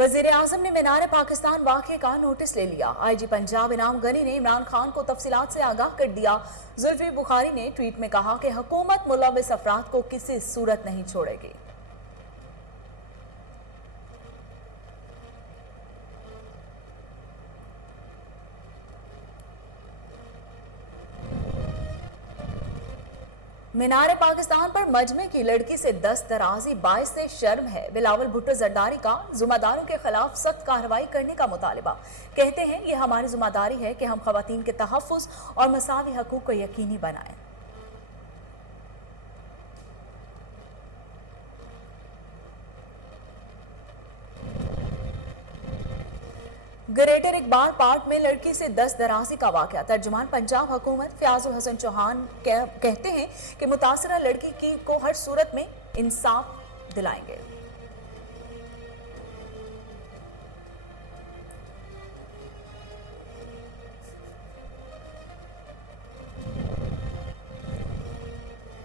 वजीर आजम ने मीनार पाकिस्तान वाक़े का नोटिस ले लिया। IG पंजाब इनाम गनी ने इमरान खान को तफसीलात से आगाह कर दिया। जुल्फी बुखारी ने ट्वीट में कहा कि हुकूमत मुलव्विस अफराद को किसी सूरत नहीं छोड़ेगी। मीनार पाकिस्तान पर मजमे की लड़की से दस्तराजी बाइस से शर्म है। बिलावल भुट्टो जरदारी का जुम्मेदारों के खिलाफ सख्त कार्रवाई करने का मुतालिबा। कहते हैं ये हमारी जिम्मेदारी है कि हम खवातीन के तहफ़्फ़ुज़ और मसावी हकूक़ को यकीनी बनाएं। ग्रेटर इकबाल पार्क में लड़की से दस्तराजी का वाकया। तर्जुमान पंजाब हुकूमत फयाजुल हसन चौहान कहते हैं कि मुतासरा लड़की को हर सूरत में इंसाफ दिलाएंगे।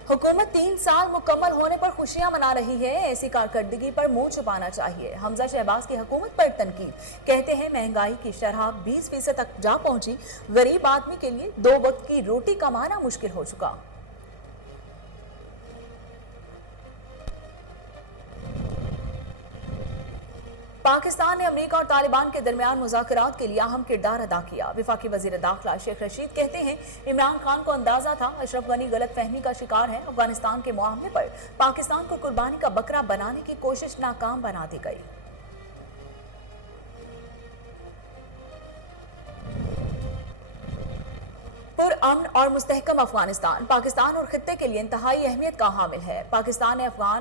हुकूमत 3 साल मुकम्मल होने पर खुशियां मना रही है। ऐसी कारकर्दगी पर मुंह छुपाना चाहिए। हमजा शहबाज की हुकूमत पर तनकीद। कहते हैं महंगाई की शरह 20% तक जा पहुंची। गरीब आदमी के लिए 2 वक्त की रोटी कमाना मुश्किल हो चुका। पाकिस्तान ने अमेरिका और तालिबान के दरमियान मुज़ाकरात के लिए अहम किरदार अदा किया। वफाकी वज़ीर दाखिला शेख रशीद कहते हैं इमरान खान को अंदाजा था अशरफ गनी गलत फहमी का शिकार है। अफगानिस्तान के मामले पर पाकिस्तान को कुर्बानी का बकरा बनाने की कोशिश नाकाम बना दी गई। पुरअमन और मुस्तहकम अफगानिस्तान पाकिस्तान और खित्ते के लिए इंतहाई अहमियत का हामिल है। पाकिस्तान ने अफगान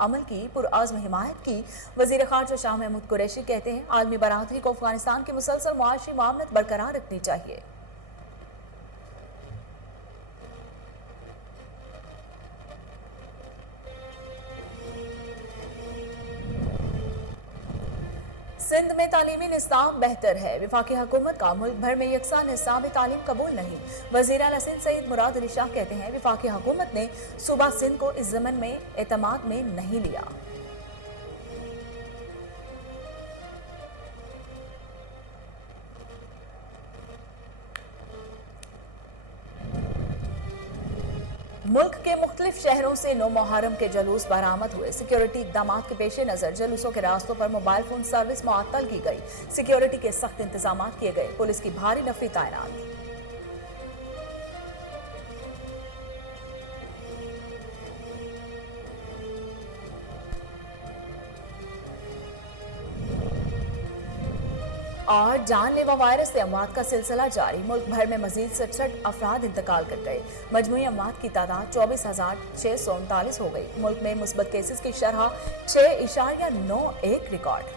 अमल की पुरअज़्म हिमायत की। वज़ीर ख़ारजा शाह महमूद कुरैशी कहते हैं आलमी बरादरी को अफगानिस्तान की मुसलसल मुआशी मामलत बरकरार रखनी चाहिए। सिंध में तालीमी निज़ाम बेहतर है। वफाकी हुकूमत का मुल्क भर में यकसा निज़ाम तालीम कबूल नहीं। वज़ीर आला सिंध सईद मुराद अली शाह कहते हैं वफाकी हुकूमत ने सूबा सिंध को इस ज़मन में एतमाद में नहीं लिया। मुल्क के मुख्तलिफ शहरों से 9 मुहर्रम के जुलूस बरामद हुए। सिक्योरिटी इक़दाम के पेश नज़र जुलूसों के रास्तों पर मोबाइल फोन सर्विस मुअत्तल की गई। सिक्योरिटी के सख्त इंतजाम किए गए। पुलिस की भारी नफरी तैनात। और जानलेवा वायरस से अमवात का सिलसिला जारी। मुल्क भर में मजीद 67 अफराद इंतकाल कर गए। मजमूई अमवात की तादाद 24,639 हो गई। मुल्क में मुस्बत केसेस की शरह 6.91 रिकॉर्ड।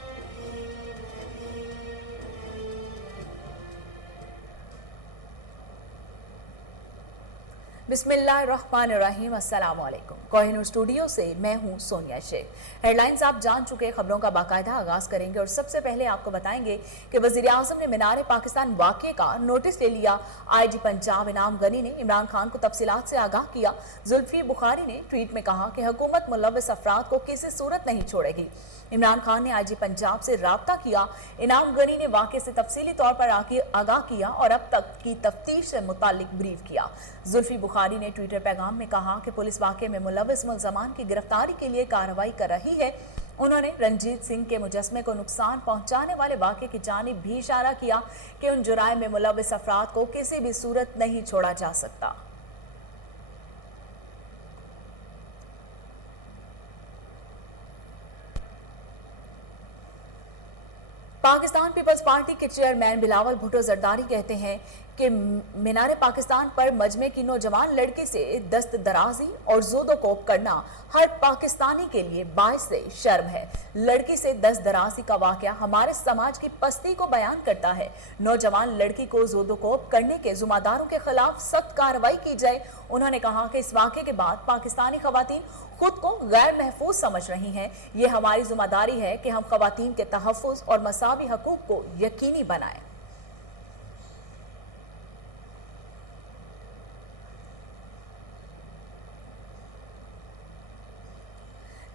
बिस्मिल्लाहिर्रहमानिर्रहीम। अस्सलाम वालेकुम। कोहिनूर स्टूडियो से मैं हूं सोनिया शेख। हेडलाइंस आप जान चुके। खबरों का बाकायदा आगाज करेंगे और सबसे पहले आपको बताएंगे कि वज़ीर आज़म ने मीनार पाकिस्तान वाक़े का नोटिस ले लिया। IG पंजाब इनाम गनी ने इमरान खान को तफसीलात से आगाह किया। जुल्फी बुखारी ने ट्वीट में कहा कि हुकूमत मुलव्विस अफराद को किसी सूरत नहीं छोड़ेगी। इमरान खान ने IG पंजाब से राब्ता किया। इनाम गनी ने वाक़े से तफसीली तौर पर आगाह किया और अब तक की तफ्तीश से मुताल्लिक ब्रीफ किया। जुल्फी बुखारी ने ट्विटर पैगाम में कहा कि पुलिस वाक़े में मुलव्विस मुल्ज़मान की गिरफ्तारी के लिए कार्रवाई कर रही है। उन्होंने रंजीत सिंह के मुजस्मे को नुकसान पहुंचाने वाले वाक़े की जानिब भी इशारा किया कि उन जुराइम में मुलव्विस अफराद को किसी भी सूरत नहीं छोड़ा जा सकता। पाकिस्तान पीपल्स पार्टी के चेयरमैन बिलावल भुट्टो जरदारी कहते हैं कि मीनार पाकिस्तान पर मजमे की नौजवान लड़की से दस्त दराजी और जोदोकोप करना हर पाकिस्तानी के लिए बाइस से शर्म है। लड़की से दस्त दराजी का वाकया हमारे समाज की पस्ती को बयान करता है। नौजवान लड़की को जोदोकोप करने के जुम्मेदारों के खिलाफ सख्त कार्रवाई की जाए। उन्होंने कहा कि इस वाकये के बाद पाकिस्तानी खवातीन खुद को गैर महफूज समझ रही हैं। ये हमारी जिम्मेदारी है कि हम खवातीन के तहफ़्फ़ुज़ और मसावी हकूक़ को यकीनी बनाएं।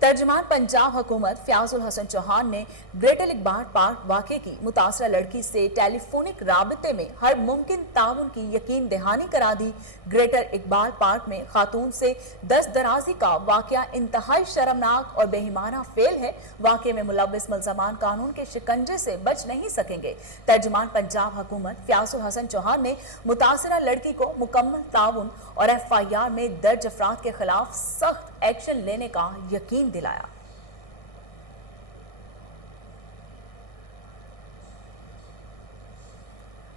तर्जुमान पंजाब हुकूमत फयाजुल हसन चौहान ने ग्रेटर इकबाल पार्क वाक़े की मुतासरा लड़की से टेलीफोनिक राबते में हर मुमकिन ताउन की यकीन दहानी करा दी। ग्रेटर इकबाल पार्क में खातून से दस्त दराजी का वाक़या इंतहाई शर्मनाक और बेईमाना फेल है। वाक़े में मुलव्विस मुल्ज़मान कानून के शिकंजे से बच नहीं सकेंगे। तर्जुमान पंजाब हुकूमत फयाजुल हसन चौहान ने मुतासरा लड़की को मुकम्मल ताउन और FIR में दर्ज अफराद के खिलाफ सख्त एक्शन लेने का यकीन दिलाया।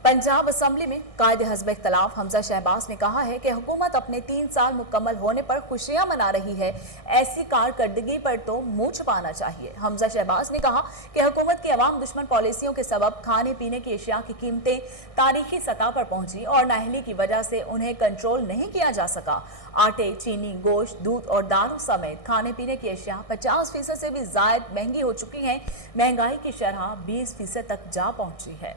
पंजाब असम्बली में कायदे हज़्ब इख्तिलाफ हमजा शहबाज ने कहा है कि हुकूमत अपने 3 साल मुकम्मल होने पर खुशियां मना रही है। ऐसी कारकर्दगी पर तो मुंह छुपाना चाहिए। हमजा शहबाज ने कहा कि हुकूमत की अवाम दुश्मन पॉलिसियों के सबब खाने पीने की अशिया की कीमतें तारीखी सतह पर पहुंची और नाअहली की वजह से उन्हें कंट्रोल नहीं किया जा सका। आटे, चीनी, गोश्त, दूध और दारू समेत खाने पीने की अशिया 50% से भी ज्यादा महंगी हो चुकी हैं। महंगाई की शरह 20% तक जा पहुंची है।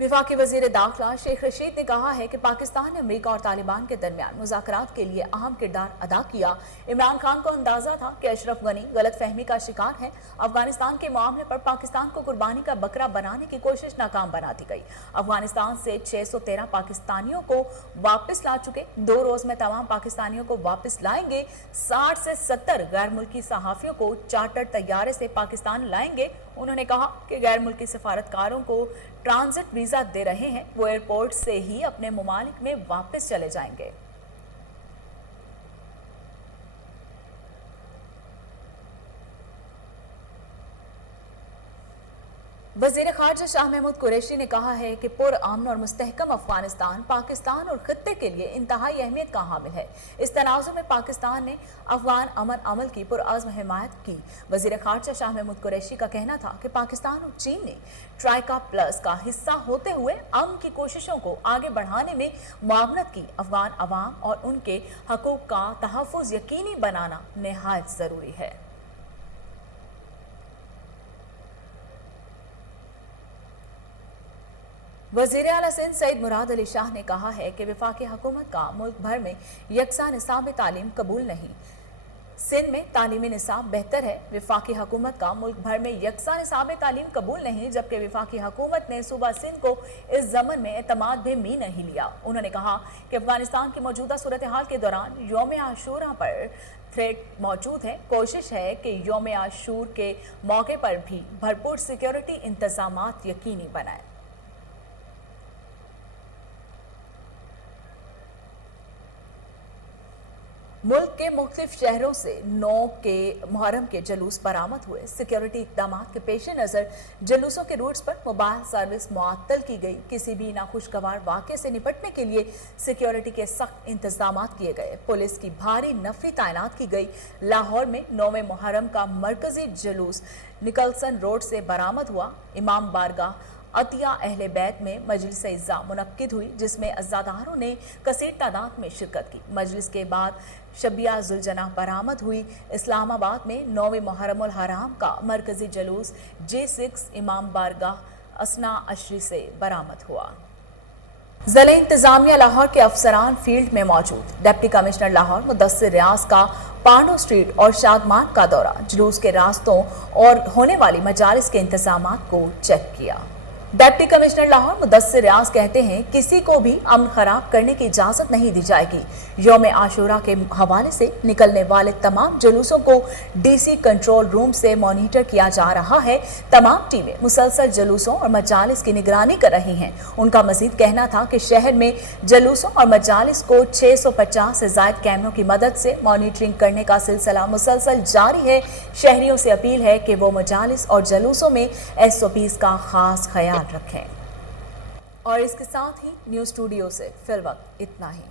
वफाकी वज़ीर दाखिला शेख रशीद ने कहा है कि पाकिस्तान ने अमेरिका और तालिबान के दरमियान मुज़ाकरात के लिए अहम किरदार अदा किया। इमरान खान को अंदाजा था कि अशरफ गनी गलत फहमी का शिकार है। अफगानिस्तान के मामले पर पाकिस्तान को कुर्बानी का बकरा बनाने की कोशिश नाकाम बना दी गई। अफगानिस्तान से 613 पाकिस्तानियों को वापस ला चुके। 2 रोज में तमाम पाकिस्तानियों को वापस लाएंगे। 60 से 70 गैर मुल्की सहाफ़ियों को चार्टर तैयारे से पाकिस्तान लाएंगे। उन्होंने कहा कि गैर मुल्की सफारतकारों को ट्रांजिट वीजा दे रहे हैं, वो एयरपोर्ट से ही अपने मुमालिक में वापस चले जाएंगे। वज़ीर ख़ारिजा शाह महमूद कुरैशी ने कहा है कि पुरअमन और मुस्तहकम अफगानिस्तान पाकिस्तान और खित्ते के लिए इंतहाई अहमियत का हामिल है। इस तनाज़ुर में पाकिस्तान ने अफगान अमन अमल की पुरअज़्म हिमायत की। वज़ीर ख़ारिजा शाह महमूद कुरैशी का कहना था कि पाकिस्तान और चीन ने ट्राइका प्लस का हिस्सा होते हुए अमन की कोशिशों को आगे बढ़ाने में मुआवनत की। अफगान अवाम और उनके हकूक़ का तहफ़्फ़ुज़ यकीनी बनाना निहायत ज़रूरी है। वज़ीर आला सिंध सईद मुराद अली शाह ने कहा है कि वफाकी हुकूमत का मुल्क भर में यकसा निसाब तालीम कबूल नहीं। सिंध में तालीमी निसाब बेहतर है। वफाकी हुकूमत का मुल्क भर में यकसा निसाब तालीम कबूल नहीं, जबकि वफाकी हुकूमत ने सूबा सिंध को इस ज़मन में एतमाद भी नहीं लिया। उन्होंने कहा कि अफगानिस्तान की मौजूदा सूरत हाल के दौरान यौम आशूरा पर थ्रेट मौजूद है। कोशिश है कि यौम आशूर के मौके पर भी भरपूर सिक्योरिटी इंतजामात यकीनी बनाए। मुल्क के मुख्तलिफ शहरों से 9 के मुहर्रम के जुलूस बरामद हुए। सिक्योरिटी इक़दाम के पेश नज़र जुलूसों के रूट्स पर मोबाइल सर्विस मुअत्तल की गई। किसी भी नाखुशगवार वाक़े से निपटने के लिए सिक्योरिटी के सख्त इंतजाम किए गए। पुलिस की भारी नफरी तैनात की गई। लाहौर में 9वें मुहर्रम का मरकजी जुलूस निकलसन रोड से बरामद हुआ। इमाम बारगाह अतिया अहले बैत में मजलिस इज़्ज़ा मुनक्किद हुई, जिसमें अज़ादारों ने कसीर तादाद में शिरकत की। मजलिस के बाद शबिया जुलजना बरामद हुई। इस्लामाबाद में 9वें मुहर्रमुल हराम का मरकजी जुलूस J6 इमाम बारगाह असना अशरी से बरामद हुआ। ज़िला इंतजामिया लाहौर के अफसरान फील्ड में मौजूद। डिप्टी कमिश्नर लाहौर मुदस्सिर रियाज का पांडो स्ट्रीट और शादमान का दौरा, जुलूस के रास्तों और होने वाली मजालिस के इंतजामात को चेक किया। डिप्टी कमिश्नर लाहौर मुदस्सिर रियाज कहते हैं, किसी को भी अमन खराब करने की इजाजत नहीं दी जाएगी। यौम आशूरा के हवाले से निकलने वाले तमाम जुलूसों को DC कंट्रोल रूम से मॉनिटर किया जा रहा है। तमाम टीमें मुसलसल जुलूसों और मजालिस की निगरानी कर रही हैं। उनका मजीद कहना था कि शहर में जुलूसों और मजालिस को 650 से ज्यादा कैमरों की मदद से मॉनिटरिंग करने का सिलसिला मुसलसल जारी है। शहरियों से अपील है कि वो मजालिस और जुलूसों में SOPs का खास ख्याल रखें। और इसके साथ ही न्यूज़ स्टूडियो से फिल वक्त इतना ही।